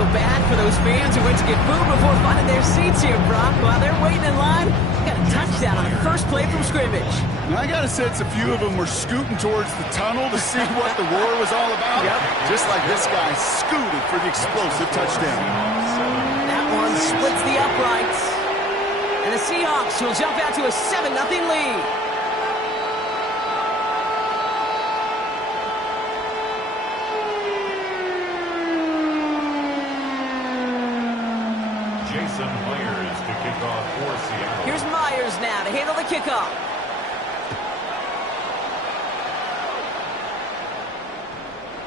feel bad for those fans who went to get booed before finding their seats here, Brock. While they're waiting in line, got a touchdown on the first play from scrimmage. Now, I got a sense a few of them were scooting towards the tunnel to see what the roar was all about. Yep. Just like this guy scooted for the explosive touchdown. That one splits the uprights. And the Seahawks will jump out to a 7-0 lead. Myers to kick off for Seattle. Here's Myers now to handle the kickoff.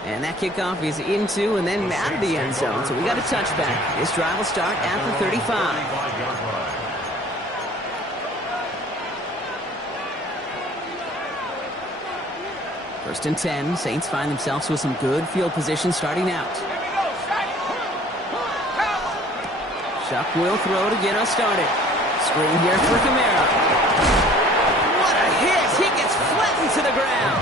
And that kickoff is into and then out of the end zone. So we got a touchback. This drive will start at the 35. First and 10. Saints find themselves with some good field position starting out. Chuck will throw to get us started. Screen here for Kamara. What a hit! He gets flattened to the ground.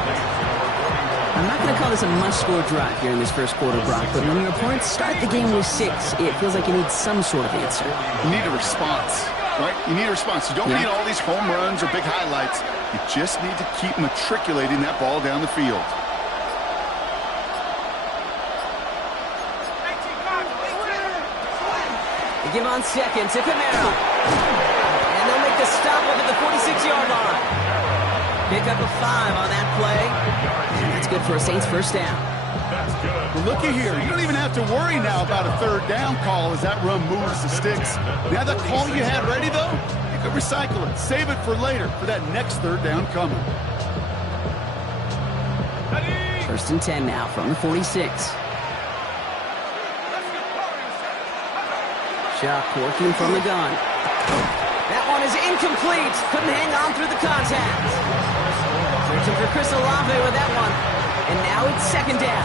I'm not going to call this a must-score drive here in this first quarter, Brock, but when your opponents start the game with 6, it feels like you need some sort of answer. You need a response, right? You need a response. You don't need all these home runs or big highlights. You just need to keep matriculating that ball down the field. Give on second to Kamara. And they'll make the stop up at the 46-yard line. Pick up a 5 on that play. And that's good for a Saints first down. Well, looky here. You don't even have to worry now about a third down call as that run moves the sticks. Now that call you had ready, though, you can recycle it. Save it for later for that next third down coming. First and 10 now from the 46. Chuck working from the gun. That one is incomplete. Couldn't hang on through the contact. Searching for Chris Olave with that one. And now it's second down.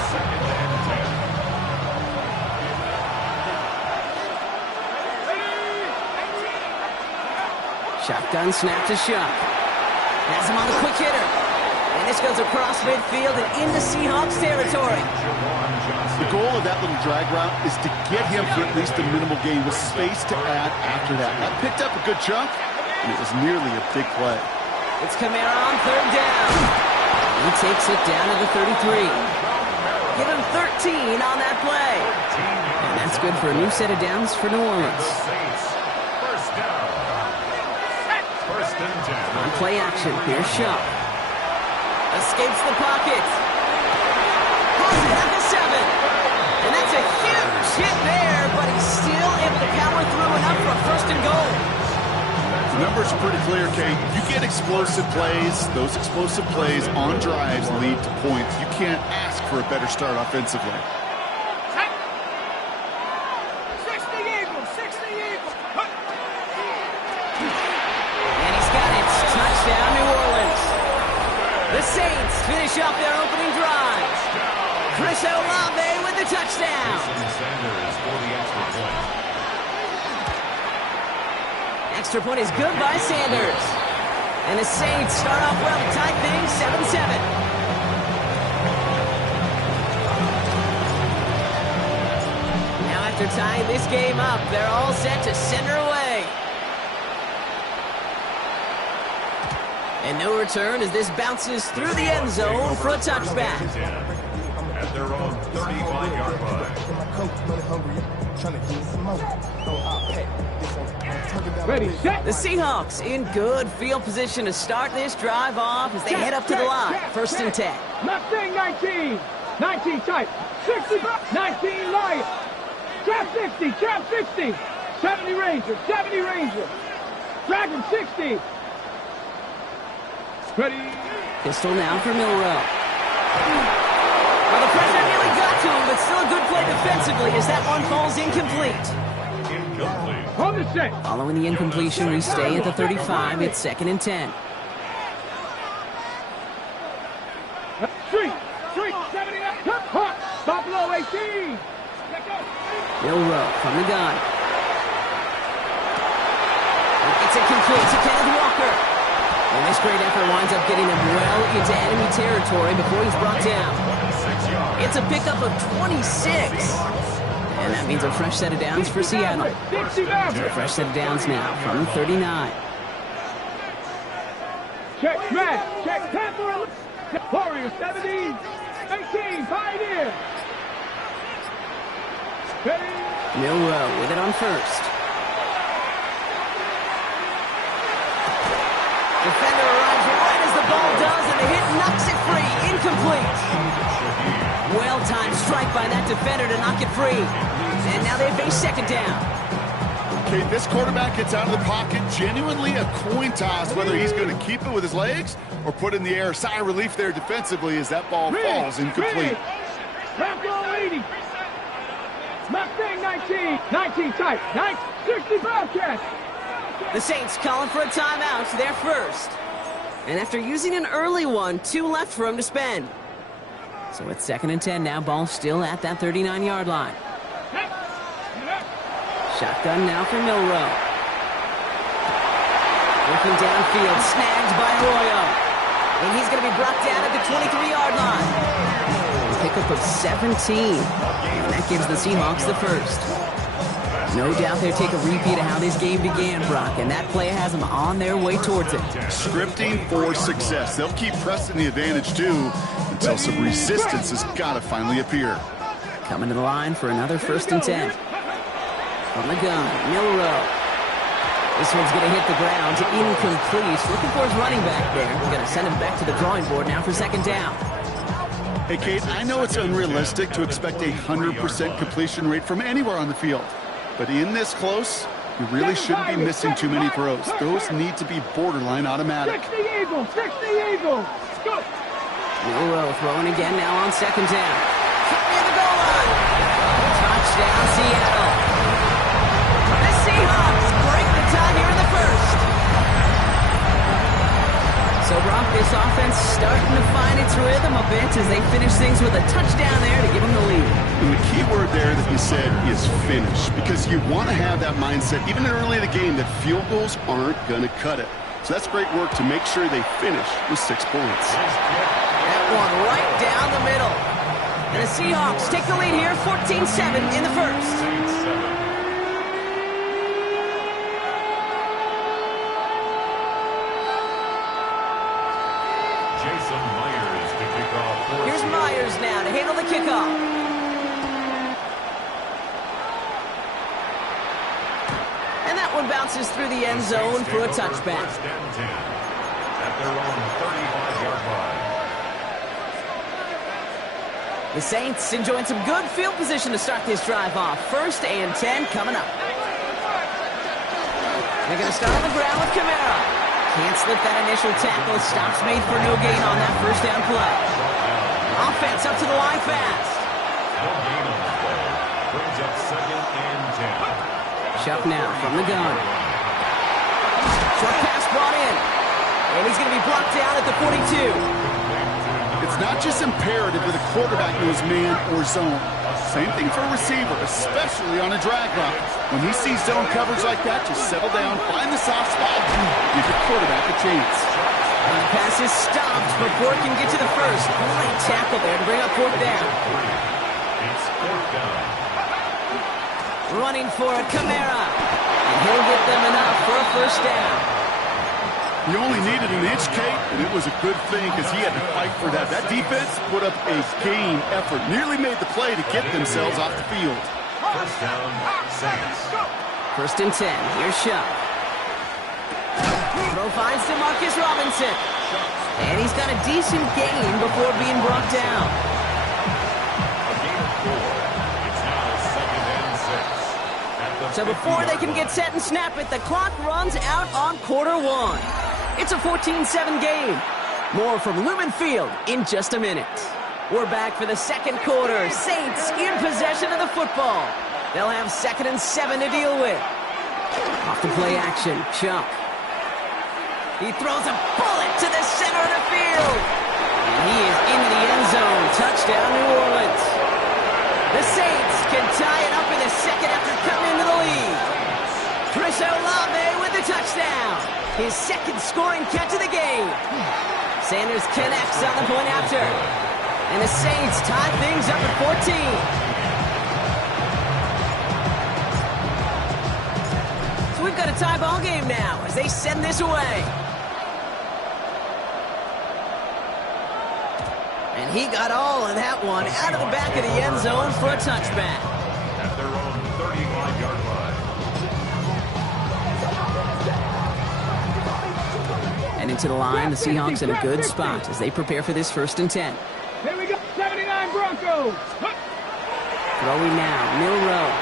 Shotgun snap to Chuck. Has him on the quick hitter. And this goes across midfield and into Seahawks territory. The goal of that little drag route is to get him for at least a minimal gain with space to add after that. That picked up a good chunk, and it was nearly a big play. It's Kamara on third down. He takes it down to the 33. Give him 13 on that play. And that's good for a new set of downs for New Orleans. On play action, here's Shaw. Escapes the pocket. Pulls it at the 7. And that's a huge hit there, but he's still able to power through enough for a first and goal. The numbers are pretty clear, Kate. You get explosive plays. Those explosive plays on drives lead to points. You can't ask for a better start offensively. 60 Eagles, 60 Eagles. And he's got it. Touchdown, New Orleans. The Saints finish off their opening drive. Chris Olave with the touchdown. Extra point is good by Sanders. And the Saints start off well to tie things 7-7. Now after tying this game up, they're all set to send her away. And no return as this bounces through the end zone for a touchback. At their own 35-yard line. Ready, set. The Seahawks in good field position to start this drive off as they head up to the line. First and 10. Mustang 19. 19 tight. 60. 19 Lion. Trap 60. Trap 60. 70 Ranger. 70 Ranger. Dragon 60. Ready. Pistol now for Milrow. Well, the pressure nearly got to him, but still a good play defensively as that one falls incomplete. On the set. Following the incompletion, we stay at the 35. It's second and 10. Street. 70. Hot. Buffalo 18. Milrow from the gun. It's incomplete to Kenneth Walker. And this great effort winds up getting him well into enemy territory before he's brought down. It's a pickup of 26. And that means a fresh set of downs for Seattle. 60 Mavericks. A fresh set of downs now from the 39. Check smash. Check Panther. Warriors 17. 18. Pioneer. Milroe with it on first. Defender arrives right as the ball does, and the hit knocks it free. Incomplete. Well-timed strike by that defender to knock it free. And now they face second down. Okay, this quarterback gets out of the pocket. Genuinely a coin toss whether he's going to keep it with his legs or put it in the air. Sigh of relief there defensively as that ball falls incomplete. Left goal 80. Mustang 19. 19 tight. 60 Bobcats. The Saints calling for a timeout. They're first. And after using an early one, 2 left for him to spend. So it's 2nd and 10 now. Ball still at that 39-yard line. Shotgun now for Milroe. Working downfield, snagged by Arroyo. And he's going to be brought down at the 23-yard line. A pickup of 17. And that gives the Seahawks the first. No doubt they'll take a repeat of how this game began, Brock, and that play has them on their way towards it. Scripting for success. They'll keep pressing the advantage, too, until some resistance has got to finally appear. Coming to the line for another 1st and 10. From the gun, Milroe. This one's going to hit the ground. Incomplete. Looking for his running back there. We're going to send him back to the drawing board now for 2nd down. Hey, Kate, I know it's unrealistic to expect a 100% completion rate from anywhere on the field. But in this close, you really shouldn't be missing too many throws. Those need to be borderline automatic. 60 Eagles. 60 Eagles. Go. Milroe throwing again now on 2nd down. Near the goal line. Touchdown, Seattle. The Seahawks break the tie here in the first. So, Brock, this offense starting to find its rhythm a bit as they finish things with a touchdown there to give them the lead. And the key word there that you said is finish, because you want to have that mindset, even early in the game, that field goals aren't going to cut it. So that's great work to make sure they finish with 6 points. That one right down the middle. And the Seahawks take the lead here, 14-7 in the first. Here's Myers now to handle the kickoff. And that one bounces through the end zone for a touchback. At their own 35-yard line. The Saints enjoying some good field position to start this drive off. 1st and 10 coming up. They're going to start on the ground with Kamara. Can't slip that initial tackle. Stops made for no gain on that 1st down play. Offense up to the line fast. No gain on the play. Brings up 2nd and 10. Chuck now from the gun. Short pass brought in. And he's going to be blocked down at the 42. It's not just imperative that the quarterback knows man or zone. Same thing for a receiver, especially on a drag route. When he sees zone coverage like that, just settle down, find the soft spot, give your quarterback a chance. And the pass is stopped before it can get to the first. Great tackle there to bring up 4th down. It's 4th down. Running for it, Kamara. And he'll get them enough for a 1st down. He only needed an inch, Kate, and it was a good thing because he had to fight for that. That defense put up a game effort, nearly made the play to get themselves off the field. 1st down, Saints. 1st and 10. Here's Shuck. Throw finds DeMarcus Robinson. And he's got a decent gain before being brought down. A gain of 4. It's now 2nd and 6. So before they can get set and snap it, the clock runs out on quarter 1. It's a 14-7 game. More from Lumen Field in just a minute. We're back for the 2nd quarter. Saints in possession of the football. They'll have 2nd and 7 to deal with. Off the play action, Chuck. He throws a bullet to the center of the field. And he is into the end zone. Touchdown, New Orleans. The Saints can tie it up in the 2nd after coming into the lead. Chris Olave with the touchdown. His 2nd scoring catch of the game. Sanders connects on the point after. And the Saints tie things up at 14. ball game now as they send this away. And he got all of that one out of the back of the end zone for a touchback. At their own 35-yard line. And into the line, the Seahawks in a good spot as they prepare for this 1st and 10. Here we go, 79 Broncos. Throwing now, Milroe.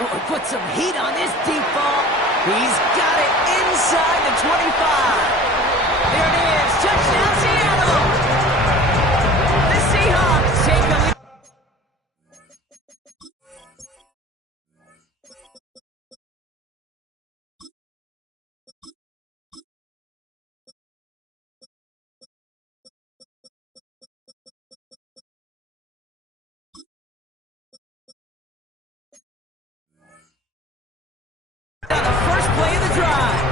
Oh, put some heat on this deep ball. He's got it inside the 25. There it is, touchdown Seattle. The Seahawks take the lead. On the first play of the drive.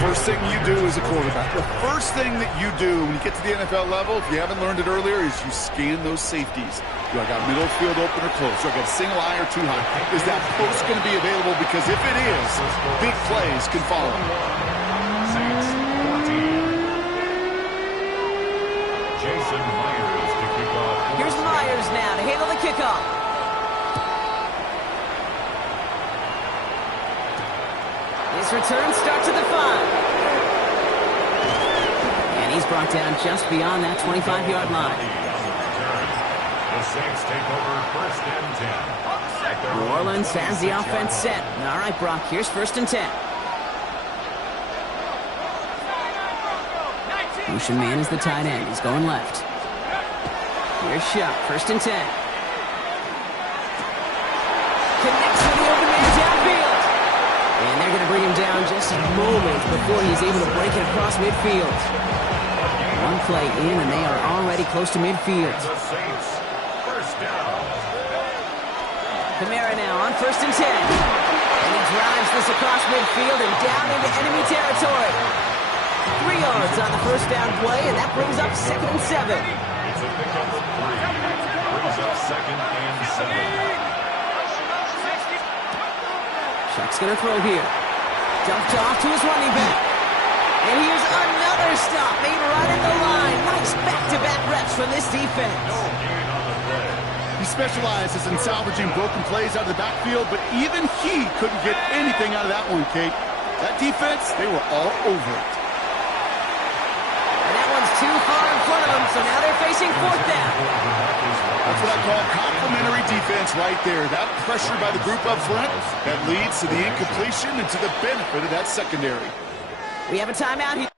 First thing you do as a quarterback, the first thing that you do when you get to the NFL level, if you haven't learned it earlier, is you scan those safeties. Do I got middle field open or close? Do I got a single eye or too high? Is that post going to be available? Because if it is, big plays can follow. Saints 14. Jason Myers to kick off. Here's Myers now to handle the kickoff. His return starts at the 5. And he's brought down just beyond that 25-yard line. The Saints take over 1st and 10. New Orleans has the offense set. All right, Brock, here's 1st and 10. Ocean Man is the tight end. He's going left. Here's Shuck, 1st and 10. Connects with the open man downfield. And they're going to bring him down just a moment before he's able to break it across midfield. One play in, and they are already close to midfield. The Saints, 1st down. Kamara now on 1st and 10. And he drives this across midfield and down into enemy territory. 3 yards on the 1st down play, and that brings up 2nd and 7. It's a pickup of 3. Brings up 2nd and 7. Shuck's going to throw here. Dumped off to his running back. And here's another stop made right in the line. Nice back-to-back reps from this defense. No gain on the play. He specializes in salvaging broken plays out of the backfield, but even he couldn't get anything out of that one, Kate. That defense, they were all over it. And that one's too far in front of them, so now they're facing 4th down. That's what I call complementary defense right there. That pressure by the group up front, that leads to the incompletion and to the benefit of that secondary. We have a timeout here.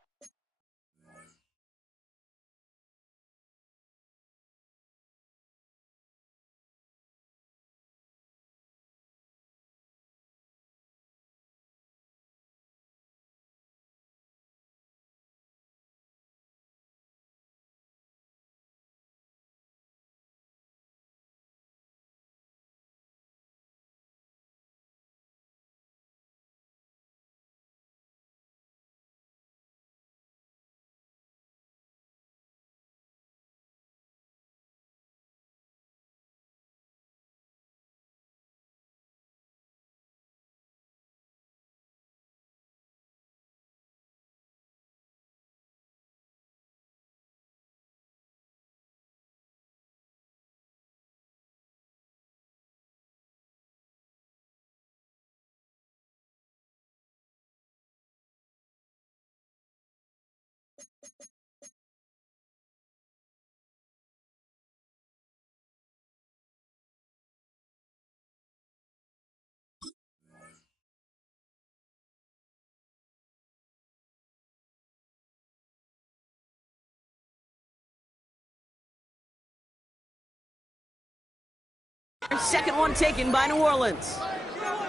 Second one taken by New Orleans.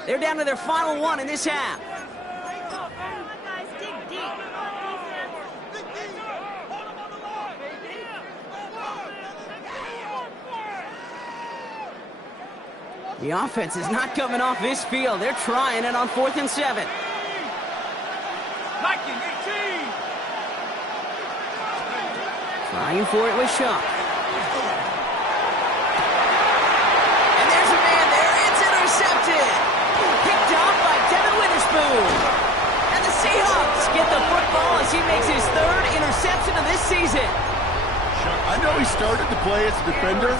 They're down to their final one in this half. The offense is not coming off this field. They're trying it on 4th and 7. Trying for it with Shuck. And there's a man there. It's intercepted. Picked off sees it. I know he started to play as a defender.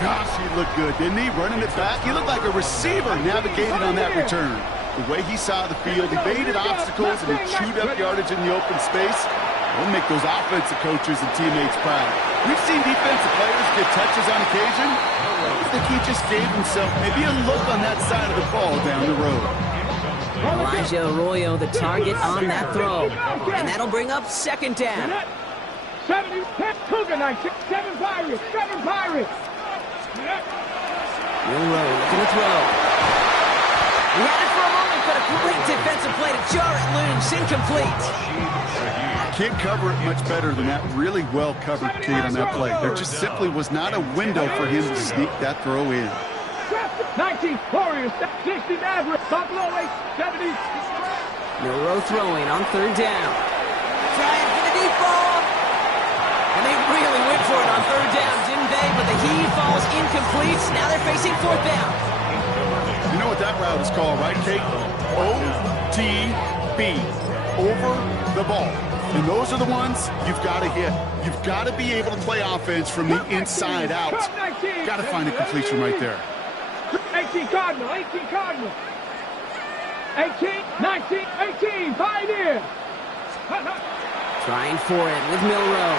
Gosh, he looked good, didn't he? Running it back. He looked like a receiver navigating on that return. The way he saw the field, he baited obstacles and he chewed up yardage in the open space. We'll make those offensive coaches and teammates proud. We've seen defensive players get touches on occasion. I think he just gave himself maybe a look on that side of the ball down the road. Elijah Arroyo, the target on that throw. And that'll bring up second down. 70, 10, Cougar 19, 7 Pirates, 7 Pirates. Milroe looking to throw. He had it for a moment, but a great defensive play to jar it loose. Incomplete. Can't cover it much better than that really well-covered kid on that play. There just simply was not a window for him to sneak that throw in. 19 Warriors, 60 Mavericks, Buffalo 8, 70. Milroe throwing on third down. Trying for the deep ball. And they really went for it on third down, didn't they? But the heave falls incomplete. Now they're facing fourth down. You know what that route is called, right, Kate? OTB. Over the ball. And those are the ones you've got to hit. You've got to be able to play offense from the inside out. Got to find a completion right there. 18 Cardinal, 18 Cardinal. 18, 19, 18, Pioneer. Trying for it with Milroe.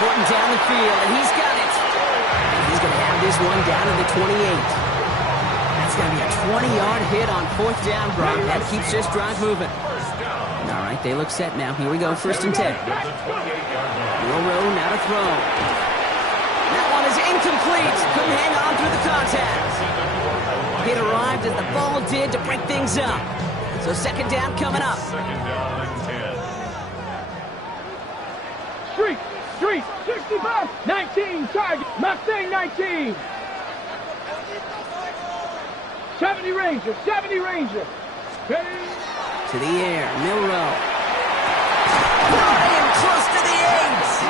Putting down the field, and he's got it. And he's going to have this one down to the 28. That's going to be a 20-yard hit on fourth down, Brock. That keeps this drive moving. All right, they look set now. Here we go, 1st and 10. Milroe now to throw. That one is incomplete. Couldn't hang on through the contact. It arrived as the ball did to break things up. So second down coming up. Second down and 10. Street, 65, 19, target, Mustang 19. 70 Ranger, 70 Ranger. To the air, Milroe. Flying close to the 8.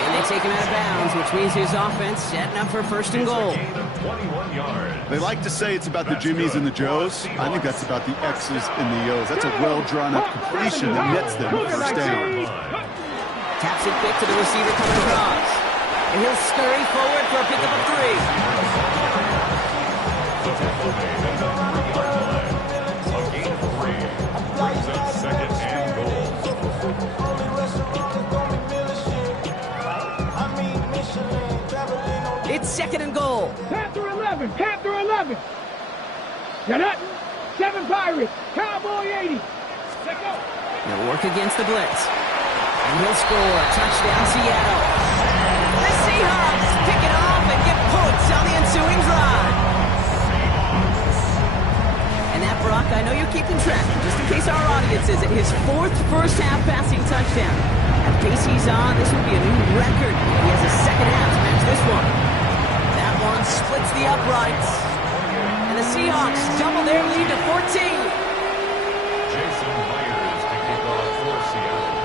And they take him out of bounds, which means his offense setting up for 1st and goal. 21 yards. They like to say it's about the Jimmies and the Joes. I think that's about the X's and the O's. That's a well-drawn-up completion that nets them first down. Taps it quick to the receiver coming across. And he'll scurry forward for a pickup of 3. It's 2nd and goal. Panther 11, Panther 11. Get up. 7 Pirates, Cowboy 80. Let's go. They'll work against the blitz. And he'll score. Touchdown, Seattle. The Seahawks pick it off and get points on the ensuing drive. And that, Brock, I know you're keeping track, just in case our audience is at his 4th first-half passing touchdown. At the pace he's on, this would be a new record. He has a second half to match this one. That one splits the uprights. And the Seahawks double their lead to 14. Jason Myers to kick off for Seattle.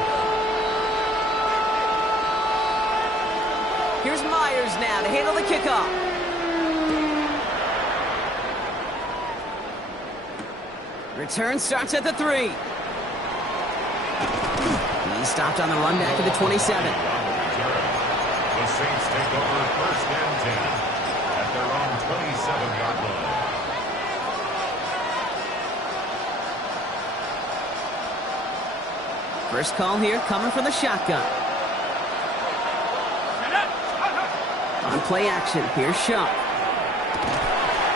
Here's Myers now to handle the kickoff. Return starts at the 3. He's stopped on the run back to the 27. The Saints take over 1st and 10 at their own 27-yard line. First call here coming from the shotgun. On play action, here's Shaw.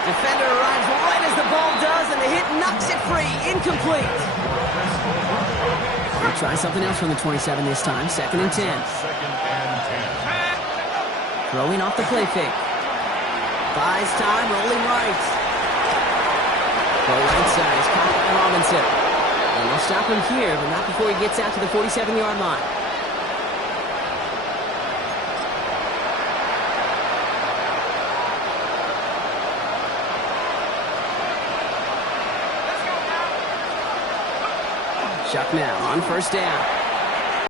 Defender arrives right as the ball does, and the hit knocks it free. Incomplete. They'll try something else from the 27 this time. 2nd and 10. 2nd and 10. Throwing off the play fake. Buys time, rolling right. Go right side is caught by Robinson. And they'll stop him here, but not before he gets out to the 47-yard line. Chuck now on 1st down.